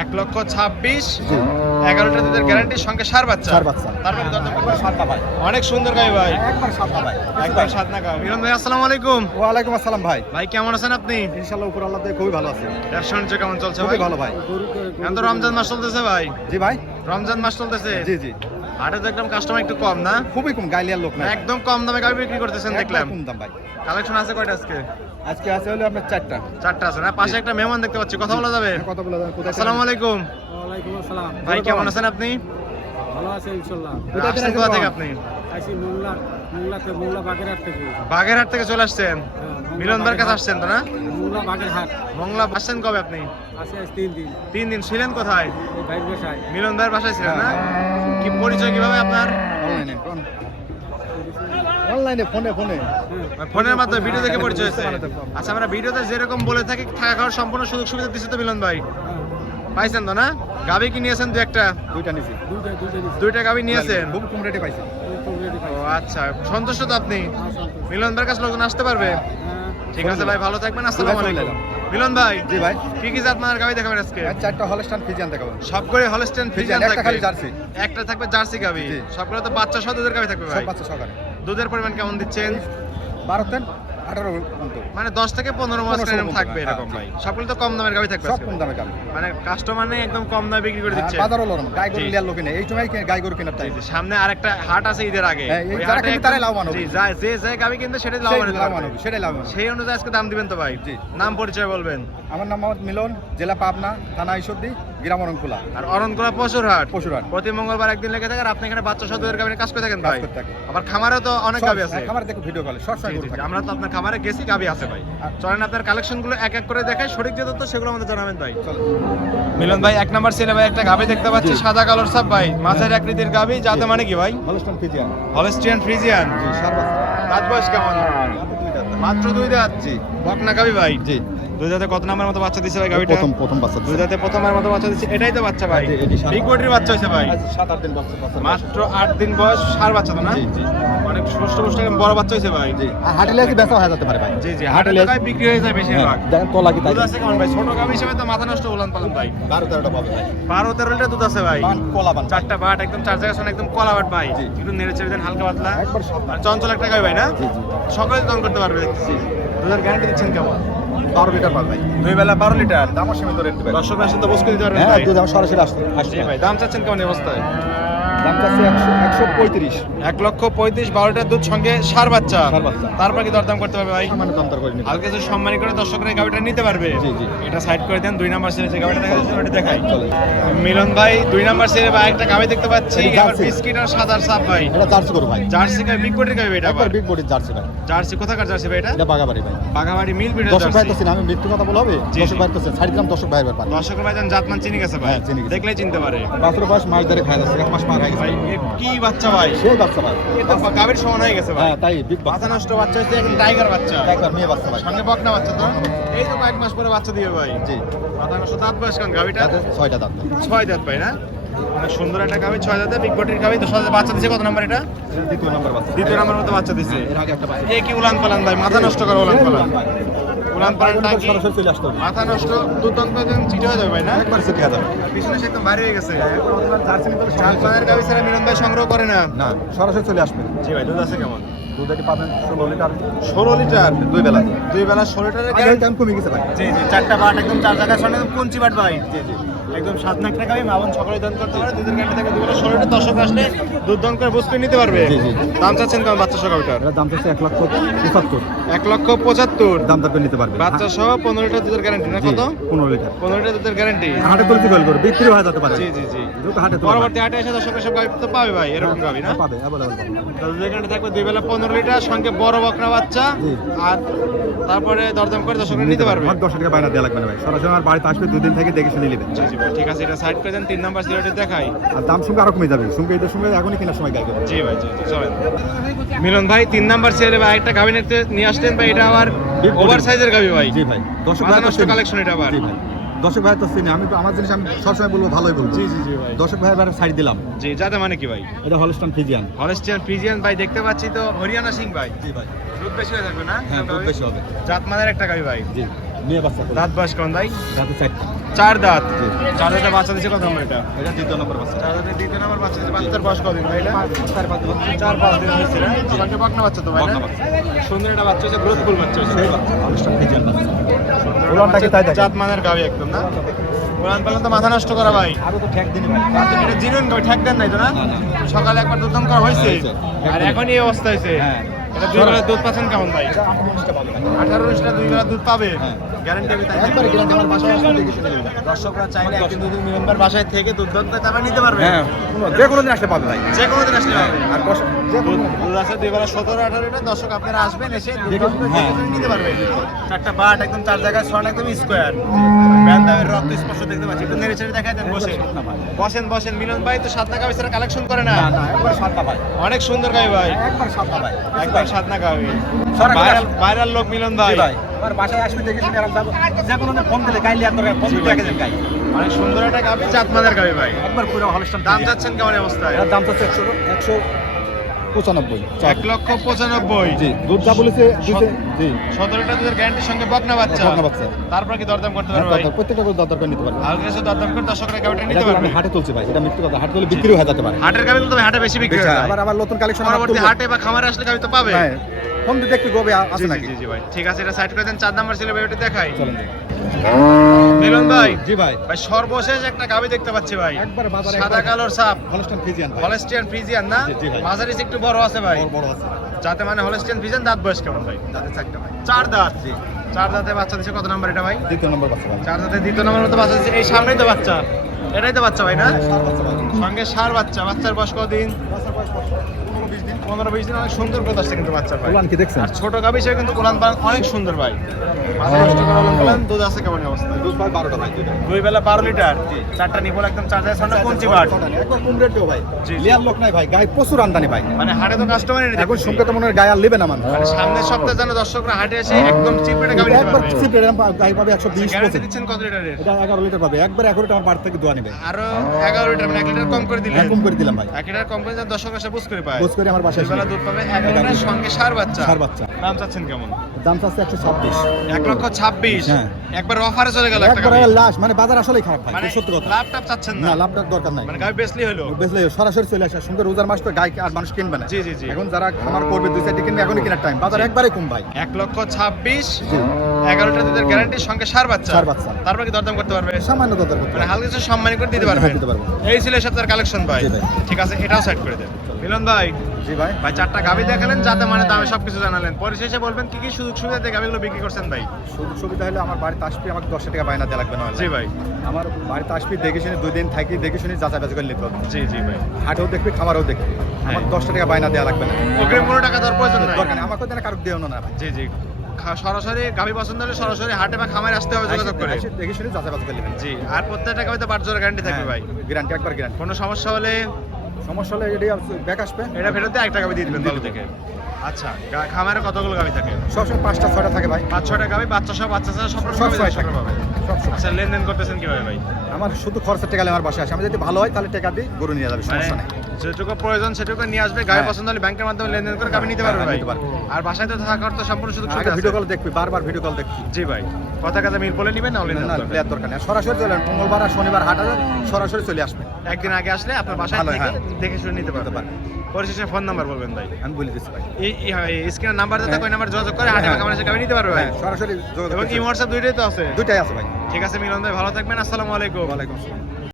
1,26,000 11টা দুধের গ্যারান্টি সঙ্গে সার বাচ্চা। তারপরে সাতটা ভাই, অনেক সুন্দর গাই ভাই, একবার সাতটা ভাই, একবার সাত না গাই। মিলন ভাই আসসালামু আলাইকুম। ওয়ালাইকুম আসসালাম ভাই। ভাই কেমন আছেন আপনি? ইনশাআল্লাহ উপর আল্লাহ থেকে খুবই ভালো আছি। ব্যবসা বাণিজ্য কেমন চলছে ভাই? খুবই ভালো ভাই। এখন তো রমজান মাস চলতেছে ভাই। জি ভাই, রমজান মাস চলতেছে। জি জি, হাটে তো একদম কাস্টমার একটু কম না? খুবই কম, গাইলিয়ার লোক না, একদম কম দামে গাড়ি বিক্রি করতেছেন দেখলাম। কম দাম ভাই। কালেকশন আছে কয়টা আজকে? আজকে আছে হলো আপনার চারটা। চারটা আছে না? পাশে একটা মেহমান দেখতে পাচ্ছি, কথা বলা যাবে? কত বলে কোথায়? আসসালামু আলাইকুম। ওয়ালাইকুম আসসালাম। ভাই কেমন আছেন আপনি? ভালো আছে ইনশাআল্লাহ। আসছেন কোথা থেকে আপনি? আইসি মোল্লা বাগেরহাট থেকে। বাগেরহাট থেকে চলে আসছেন? মিলন ভাইয়ের কাছে আসছেন তো না? মোল্লা বাগেরহাট। মংলা আসছেন কবে আপনি? আসি আজ 3 দিন। 3 দিন ছিলেন কোথায়? এই ভাইয়ের বাসায়। মিলন ভাইয়ের বাসায় ছিলেন না? কি পরিচয় কিভাবে আপনার? অনলাইনে, অনলাইনে, ফোনে ফোনে, ফোনের মাধ্যমে ভিডিও দেখে পরিচয় হয়েছে। আচ্ছা, আমরা ভিডিওতে যেরকম বলে থাকি থাকা খাওয়ার সম্পূর্ণ সুযোগ সুবিধা দিচ্ছে তো মিলন ভাই? পাইছেন তো না? গাবি কি নিয়েছেন? দু একটা? দুইটা নিছি, দুইটা গাবি নিয়েছেন? খুব কম রেটে পাইছি। ও আচ্ছা, সন্তুষ্ট তো আপনি? মিলন ভাইয়ের কাছে লোকজন আসতে পারবে? ঠিক আছে ভাই, ভালো থাকবেন। আসসালামু আলাইকুম। মিলন ভাই, জি ভাই, কি কি জাত মানের গাবি দেখাবেন আজকে? চারটা হলস্টাইন ফ্রিজিয়ান দেখাবো। সব করে হলস্টেইন ফ্রিজিয়ান একটা থাকবে, খালি জার্সি, একটা থাকবে জার্সি গাবি। জি। সবগুলো তো বাচ্চা সহ দুধের গাবি থাকবে সব ভাই। বাচ্চা সহকারে। দুধের পরিমাণ কেমন দিচ্ছেন? 12-18 পর্যন্ত, মানে 10 থেকে 15 মাস 15 এরকম থাকবে এরকম হ্যাঁ, ভাই। সবগুলো তো কম দামের গাবি থাকবে সব আজকে। কম দামে গাবি। মানে কাস্টমার নেই, একদম কম দামে বিক্রি করে দিচ্ছে। বাজারও লরম, গাই গরু জি। লিয়ার লোকে নেই, এই সময় গাই গরু কেনার টাইম। সামনে আরেকটা হাট আছে ঈদের আগে, হ্যাঁ, এই ওই যারা হাটে কিনবে তারাই লাভবান হবে। জি, যে গাবি কিনবে সেটাই লাভবান হতে পারবে। সেটাই লাভবান। সেই অনুযায়ী আজকে দাম দিবেন তো ভাই? জি। নাম পরিচয় বলবেন। আমার নাম মোহাম্মদ মিলন, জেলা পাবনা, থানা ঈশ্বরদী, গ্রাম অরণখোলা, আর অরণকোলা পশুরহাট। পশুরহাট। প্রতি মঙ্গলবার একদিন লেগে থাকে। আর আপনি এখানে বাচ্চা সহ দুধের গাবি নিয়ে কাজ করে থাকেন কাজ ভাই? করতে থাকে। আবার খামারেও তো অনেক গাবি আছে। খামার দেখো ভিডিও কলে সব সময় জি, গরু জি, জি, থাকে। আমরা তো আপনার খামারে গেছি, গাবি আছে ভাই। চলেন আপনার কালেকশন গুলো এক এক করে দেখাই, সঠিক যে তথ্য সেগুলো আমাদের জানাবেন ভাই। চলো। মিলন ভাই, এক নাম্বার ছেলে ভাই একটা গাবি দেখতে পাচ্ছি, সাদা কালোর সাপ ভাই, মাঝারি আকৃতির গাবি, যাতে মানে কি ভাই? Holstein Friesian, Holstein Friesian. জি, সার বাচ্চা। দাঁত বয়স কেমন? মাত্র 2 দাঁত। জি, বকনা গাবি ভাই। জি, 2 দাঁতে কত নাম্বার মতো বাচ্চা দিছে ভাই গাবিটা? প্রথম বাচ্চা। 2 দাঁতে প্রথমবার মতো বাচ্চা দিছে, এটাই তো বাচ্চা ভাই? জি, এটি সার। বিগ বডির বাচ্চা হইছে ভাই। 7-8 দিন বাচ্চা। মাত্র 8 দিন বয়স, সার বাচ্চা তো না? জি, জি, অনেক সুষ্ঠু বড় বাচ্চা হইছে ভাই। জি। আর হাটে লেগে বেচা হয়ে যেতে পারে ভাই। জি, জি, হাটে তো গাবি বিক্রি হয়ে যায় বেশিরভাগ। দেখেন তোলা কি তাই। দুধ আছে কেমন ভাই? ছোট গাবি হিসেবে তো মাথা নষ্ট উলান পালান ভাই। 12-13টা পাবে ভাই। 12-13 লিটার দুধ আছে ভাই। কোলা বান। চারটা বাট, একদম চার জায়গা শোনা, একদম কলা বাট ভাই। জি। একটু নেড়ে চেড়ে দেন হালকা পাতলা। একবার সব। আর চঞ্চল একটা গাবি ভাই না? জি, জি। সকলে দন করতে পারবে দেখতেছি। দুধের গ্যারান্টি দিচ্ছেন কেমন? 12 লিটার পাবে ভাই। 2 বেলা 12 লিটার। দামও সীমিত রেট দিবে। দর্শক আসলে তো বসকে দিতে পারবেন হ্যাঁ, ভাই? দুধ আমার সরাসরি আসছে। জি ভাই, দাম চাচ্ছেন কেমন এই অবস্থায়? দাম চাচ্ছে 135। 1,35,000 12 লিটার দুধ সঙ্গে সার বাচ্চা। সার বাচ্চা। তারপর কি দরদাম করতে পারবে ভাই? সামান্য দাম দর করে নিবে। হালকা কিছু সম্মানী করে দর্শকরা এই গাবিটা নিতে পারবে। জি, জি। এটা সাইড করে দেন। 2 নাম্বার সিরিজে গাবিটা দেখা যাচ্ছে, ওটা দেখাই। চলে। মিলন ভাই, 2 নাম্বার সিরিজে ভাই একটা গাবি দেখতে পাচ্ছি, এটা এবার জার্সি। বিস্কিট আর সাদার সাপ ভাই। এটা জার্সি গরু ভাই। জার্সি গাবি, বিগ বডির গাবি এটা একবার আবার। বিগ বডির জার্সি ভাই। জার্সি কোথাকার জার্সি ভাই এটা? এটা বাগাবাড়ি ভাই। বাঘাবাড়ি মিল ব্রিডের দর্শক ভাই তো জার্সি। চিনি, আমি মৃত্যু কথা বলা হবে। জি, দর্শক জি। ভাই তো চিনি, 4 গ্রাম দর্শক ভাইয়ের ব্যাপার। দর্শকের ভাই জাতমান চিনি গেছে ভাই, হ্যাঁ, চিনি গেছে। দেখলেই চিনতে পারে। বাছুর বয়স মাস ধরে খায় যাচ্ছে, 1 মাস পার হয়ে গেছে। ভাই এ কি বাচ্চা ভাই? সেই বাচ্চা ভাই। এ তো গাবির সমান হয়ে গেছে ভাই। হ্যাঁ, তাই বিগ মাথা বাচ্চা। নষ্ট বাচ্চা হচ্ছে, একদম টাইগার বাচ্চা। একবার মেয়ে বাচ্চা ভাই। সঙ্গে বকনা বাচ্চা তো? এই তো কয়েক মাস পরে বাচ্চা দিবে ভাই। জি। মাথা নষ্ট। দাঁত বয়স কেমন গাবিটা? তাতে 6টা দাঁত ভাই। 6 দাঁত ভাই না? অনেক সুন্দর একটা গাবি, 6 দাঁতে বিগ বডির গাবি। তো সাথে বাচ্চা দিছে কত নাম্বার এটা? এটা দ্বিতীয় নাম্বার বাচ্চা। 2 নাম্বার মতো বাচ্চা দিছে। এর আগে একটা বাচ্চা। এ কি উলান পালান ভাই, মাথা নষ্ট করে উলান পালান। উলান পালান টাকি সরাসরি চলে আসতে হবে। মাথা নষ্ট, দুধ দন্ত চিটে হয়ে যাবে ভাই না? একবার সিটি হাজার। আর পিছনে সে একদম বাইরে হয়ে গেছে। জার্সি নিতে হলে চারপানের গাবি ছাড়া মিলন ভাই সংগ্রহ করে না। না, সরাসরি চলে আসবে। জি ভাই, দুধ আছে কেমন? দুধ এটি পাবেন 16 লিটার। 16 লিটার। 2 বেলা। 2 বেলা 16 লিটারের আগে গ্যারান্টি। দাম কমে গেছে ভাই। জি, জি, চারটা বাট, একদম চার জায়গায় শোনা, একদম কুঞ্চি বাট ভাই। জি, জি। একদম 7 লাখ টাকা আমি মামুন সকলে দান করতে পারে। দুধের গ্যারান্টি থাকে 2 বেলা 16 লিটার। দর্শক আসলে দুধ দান করে বুঝ করে নিতে পারবে। জি, জি। দাম চাচ্ছেন কেমন বাচ্চা সহ গাবিটার? এটার দাম হচ্ছে 1,75,000। 1,75,000। দাম দর করে নিতে পারবে। বাচ্চা সহ 15 লিটার দুধের গ্যারান্টি না? জি, কত? 15 লিটার। 15 লিটার দুধের গ্যারান্টি। হাটে তুলতে গেল করে বিক্রি হয়ে যেতে পারে। জি, জি, জি। যেহেতু হাটে তুলে পরবর্তী হাটে এসে দর্শক সব গাবি তো পাবে ভাই, এরকম গাবি না? পাবে available পাবে। তো দুধের গ্যারান্টি থাকবে 2 বেলা 15 লিটার, সঙ্গে বড় বকনা বাচ্চা। জি। আর তারপরে দরদাম করে দর্শকরা নিতে পারবে। আমার 10 টাকা বাইরে দেওয়া লাগবে না ভাই। সরাসরি আমার বাড়িতে আসবে, 2 দিন থেকে দেখে শুনে নেবে। জি, জি ভাই, ঠিক আছে, এটা সাইড করে দেন। 3 নাম্বার সিরিয়ালটি দেখাই। আর দাম সঙ্গে আরো কমে যাবে। সঙ্গে এদের সঙ্গে এখনই কেনার সময় গাই করবে। জি ভাই, জি, জি, চলেন। মিলন ভাই, 3 নাম্বার সিরিয়ালে ভাই একটা গাবি নিয়ে আসলেন ভাই, এটা আবার ওভার সাইজের গাবি ভাই। জি ভাই। দর্শক মাথা ভাই তো নষ্ট চিনি। কালেকশন এটা আবার। জি ভাই। দর্শক ভাই তো চিনি, আমি তো আমার জিনিস আমি সবসময় বলবো ভালোই বলবো। জি, জি, জি ভাই। দর্শক ভাই এবার সাইড দিলাম। জি, যাতে মানে কি ভাই? এটা হলস্টাইন ফ্রিজিয়ান। হলস্টিয়ান ফ্রিজিয়ান ভাই, দেখতে পাচ্ছি তো হরিয়ানা সিং ভাই। জি ভাই। দুধ বেশি হয়ে থাকবে না? হ্যাঁ, দুধ বেশি হবে। জাতমানের একটা গাবি ভাই। জি। মেয়ে বাচ্চা করে। দাঁত বয়স কেমন ভাই? দাঁতে 4টা। চার দাঁত। চার দাঁতে বাচ্চা দিচ্ছে কত নম্বর এটা? এটা দ্বিতীয় নম্বর বাচ্চা। চার দাঁতে দ্বিতীয় নম্বর বাচ্চা দিচ্ছে। বাচ্চার বয়স কতদিন ভাই এটা? 4-5 দিন হয়েছে না? সঙ্গে বকনা বাচ্চা তো ভাই না? বকনা বাচ্চা। সুন্দর একটা বাচ্চা হচ্ছে, গ্রোথফুল বাচ্চা হচ্ছে। সেই বাচ্চা অনুষ্ঠান ফিজিয়ান বাচ্চা। সুন্দর উলানটাকে বাচ্চা, তাই দেখেন। জাত মানের গাভী একদম না? উলান পালান তো মাথা নষ্ট করা ভাই। আরো তো ঠ্যাক দিনি ভাই। আচ্ছা, এটা জিনুইন গাভী, ঠ্যাক দেন নাই তো না? না, না। সকালে একবার দুধ দান করা হয়েছে হয়েছে। আর এখনই এই অবস্থা হয়েছে। হ্যাঁ। এটা 2 বেলা দুধ পাচ্ছেন কেমন ভাই? এটা 18-19টা পাবে ভাই। 18-19টা 2 বেলা দুধ পাবে? হ্যাঁ। গ্যারান্টি আমি তাই একবারে গ্যারান্টি, আমার বাসায় আসলে দেখে শুনে নেবেন। দর্শকরা চাইলে একদিন দুদিন মেম্বার বাসায় থেকে দুধ দান করে তারপর নিতে পারবে। হ্যাঁ, যে কোনো দিন আসলে পাবে ভাই। যে কোনো দিন আসলে পাবে। আর কষ্ট যে কোনো দিন। দুধ আছে 2 বেলা 17-18টা। দর্শক আপনারা আসবেন, এসে দুধ দেখুন, দান করে হ্যাঁ। দেখে শুনে নিতে পারবেন। চারটা বাট একদম 4 জায়গায় ছড়ানো, একদম স্কোয়ার। ব্যান্ডামের রক্ত স্পষ্ট দেখতে পাচ্ছি। একটু নেড়ে চেড়ে দেখাই দেন, বসে বসেন বসেন। মিলন ভাই তো 7 টাকা বেচারা কালেকশন করে না? না, না, একবার 7টা ভাই। অনেক সুন্দর গাই ভাই, একবার 7টা ভাই। একদম 7 না গাই। সারা ভাইরাল ভাইরাল লোক মিলন ভাই। জি ভাই। আমার বাসায় আসবে দেখে শুনে আরাম যাবো। যে কোনো দিন ফোন দিলে গাইলে আর দরকার ফোন দিলে দেখে দেন গাই। অনেক সুন্দর একটা গাবি, জাতমানের গাবি ভাই। একবার পুরো হলস্টার দাম যাচ্ছেন কেমন অবস্থায়? এর দাম তো 195। 1,95,000। জি, দুধ যা বলেছে দিতে জি। 17টা দুধের গ্যারান্টির সঙ্গে বকনা বাচ্চা। বকনা বাচ্চা। তারপর কি দরদাম করতে পারবে ভাই? প্রত্যেকটা করে দরকার নিতে পারবে। আর কিছু দরদাম করে দর্শকরা গাবিটা এটা নিতে কিন্তু পারবে। আমি হাটে তুলছি ভাই, এটা মিথ্যে কথা। হাটে তুলে বিক্রিও হয়ে যেতে পারে। হাটের গাবি তো হাটে বেশি বিক্রি হয়। আবার আবার নতুন কালেকশন পরবর্তী হাটে বা খামারে আসলে গাবি তো পাবে। হ্যাঁ, ফোন দিয়ে দেখতে গোবে জি আছে জি নাকি। জি জি ভাই, ঠিক আছে, এটা সাইড করে দেন। 4 নাম্বার ছিল ভাই, ওটা দেখাই। চলেন জি। মিলন ভাই, জি ভাই, ভাই সর্বশেষ একটা গাবি দেখতে পাচ্ছি ভাই, একবার বাজারে সাদা কালোর সাপ, হলস্টার ফিজিয়ান ভাই। হলস্টিয়ান ফ্রিজিয়ান না? জি, জি ভাই। মাঝারি একটু বড় আছে ভাই, বড় বড় আছে। যাতে মানে হলস্টিয়ান ফ্রিজিয়ান। দাঁত বয়স কেমন ভাই? দাঁতে 4টা ভাই। 4 দাঁত। জি, 4 দাঁতে বাচ্চা দিচ্ছে কত নাম্বার এটা ভাই? দ্বিতীয় নম্বর বাচ্চা ভাই। 4 দাঁতে দ্বিতীয় নাম্বার মতো বাচ্চা দিচ্ছে। এই সামনেই তো বাচ্চা, এটাই তো বাচ্চা ভাই না? সার বাচ্চা ভাই। সঙ্গে সার বাচ্চা। বাচ্চার বয়স কদিন? বাচ্চার বয়স 15-20 দিন। 15-20 দিন। অনেক সুন্দর গ্রোথ আসছে কিন্তু বাচ্চা ভাই। উলান কি দেখছেন? আর ছোট গাবি সে কিন্তু উলান পালান অনেক সুন্দর ভাই। মাথা নষ্ট করা উলান পালান। দুধ আছে কেমন অবস্থা? দুধ ভাই 12টা ভাই। দুধ 2 বেলা 12 লিটার। 4টা নিপল একদম 4 জায়গায় ছড়ানো কঞ্চি বাট। একবার কম রেটেও ভাই। জি, জি। লিয়ার লোক নাই ভাই, গায়ে প্রচুর আমদানি ভাই। মানে হাটে তো কাস্টমারই নেই এখন দেখতেছি। সুমকে তো মনে হয় গায়ে আর নেবে না মানুষ। মানে সামনের সপ্তাহে যেন দর্শকরা হাটে এসে একদম চিপ রেটে গাবি নিতে একবার পারবে। চিপ রেট গায়ে পাবে 120 গ্যারান্টি 25। দিচ্ছেন কত লিটারের? এটা 11 লিটার পাবে। একবার 11 লিটার আমার বাড়ি থেকে দোয়া নেবে। আরো 11 লিটার, মানে 1 লিটার কম করে দিলেন। কম করে দিলাম ভাই। 1 লিটার কম করে যেন দর্শক এসে বুঝ করে পায়। বুঝ করে আমার বাসায় 2 বেলা দুধ পাবে 11 লিটার, সঙ্গে সার বাচ্চা। সার বাচ্চা। দাম চাচ্ছেন কেমন? দাম চাচ্ছে 126। 1,26,000। হ্যাঁ। একবার অফারে চলে গেল একটা একবার গাবি। লাশ, মানে বাজার আসলেই খারাপ ভাই, মানে সত্যি কথা। লাভ টাভ চাচ্ছেন না, না? লাভটার দরকার নাই। মানে গাবি বেচলেই হলো। বেচলে সরাসরি চলে আসে। সুন্দর রোজার মাস তো গায়ে আর মানুষ কিনবে না। জি জি জি। এখন যারা খামার করবে 2-4টি কিনবে, এখনই কেনার টাইম। বাজার একবারে কম ভাই। 1,26,000। জি। 11টা দুধের গ্যারান্টির সঙ্গে সার বাচ্চা। সার বাচ্চা। তারপর কি দরদাম করতে পারবে? সামান্য দরকার করতে মানে হবে। হালকা কিছু সম্মানী করে দিতে পারবে। হ্যাঁ, দিতে পারবো। এই ছিল এই সপ্তাহের কালেকশন ভাই। জি ভাই। ঠিক আছে, এটাও সাইড করে দেন। মিলন ভাই, জি ভাই। ভাই 4টা গাবি দেখালেন, যাতে মানে দামে সবকিছু জানালেন। পরিশেষে বলবেন কি কি সুযোগ সুবিধা দিয়ে গাবিগুলো বিক্রি করছেন ভাই? সুযোগ সুবিধা হলে আমার বাড়িতে আসবি, আমাকে 10 টাকা বায়না দেওয়া লাগবে না। জি ভাই। আমার বাড়িতে আসবি, দেখে শুনে 2 দিন থাকি, দেখে শুনে যাচাই বাছাই করে নিতে হবে। জি জি ভাই। হাটেও দেখবি, খামারেও দেখবি। আমার 10 টাকা বায়না দেওয়া লাগবে না। অগ্রিম কোনো টাকা দেওয়ার প্রয়োজন নাই। দরকার নেই, আমাকে দেন কারো দেও না ভাই। জি জি। সরাসরি গাবি পছন্দ হলে সরাসরি হাটে বা খামারে আসতে হবে যোগাযোগ করে। দেখে শুনে যাচাই বাছাই করে নেবেন। জি। আর প্রত্যেকটা গাবিতে 5 জোড়া গ্যারান্টি থাকবে ভাই। গ্যারান্টি, একবার গ্যারান্টি। কোনো সমস্যা হলে সমস্যা হলে এটাই ব্যাক আসবে। এটা ফেরত দিয়ে 1 টাকা দিয়ে দিবেন ভালো থেকে। আচ্ছা, খামারে কতগুলো গাবি থাকে? সবসময় 5টা-6টা থাকে ভাই। 5-6টা গাবি, বাচ্চা সহ বাচ্চা সহ সব রকম গাবি সবসময় দর্শকরা পাবে। সবসময়। আচ্ছা, লেনদেন করতেছেন কিভাবে ভাই? আমার শুধু খরচের টাকা আমার বাসায় আসে। আমি যদি ভালো হয় তাহলে টাকা দিই, গরু নিয়ে যাবে, সমস্যা নেই। যেটুকু প্রয়োজন সেটুকু নিয়ে আসবে। গাবি হ্যাঁ। পছন্দ হলে ব্যাংকের মাধ্যমে লেনদেন করে গাবি নিতে পারবে হ্যাঁ, ভাই। নিতে পারবে। আর বাসায় তো থাকার তো সম্পূর্ণ সুযোগ আগে সুবিধা ভিডিও আছে। কল দেখবি, বারবার ভিডিও কল দেখবি। জি ভাই। কথা কথা মিল বলে নিবেন না, না, লেনদেন না, করবেন। দেওয়ার দরকার নেই। সরাসরি চলে আসবেন। মঙ্গলবার আর শনিবার হাট আছে, সরাসরি চলে আসবেন। একদিন আগে আসলে আপনার বাসায় ভালো, থেকে হ্যাঁ। দেখে শুনে নিতে পারবে। পরিশেষে ফোন নাম্বার বলবেন ভাই। আমি বলে দিচ্ছি ভাই। এই স্ক্রিনের নাম্বার দিতে হ্যাঁ। ওই নাম্বার যোগাযোগ করে হাটে বা হ্যাঁ। খামারে এসে গাবি নিতে পারবে ভাই। হ্যাঁ, সরাসরি যোগাযোগ এবং করতে এই হবে। হোয়াটসঅ্যাপ দুইটাই তো আছে। দুটাই আছে ভাই। ঠিক আছে মিলন ভাই, ভালো থাকবেন। আসসালামু আলাইকুম। ওয়ালাইকুম আসসালাম।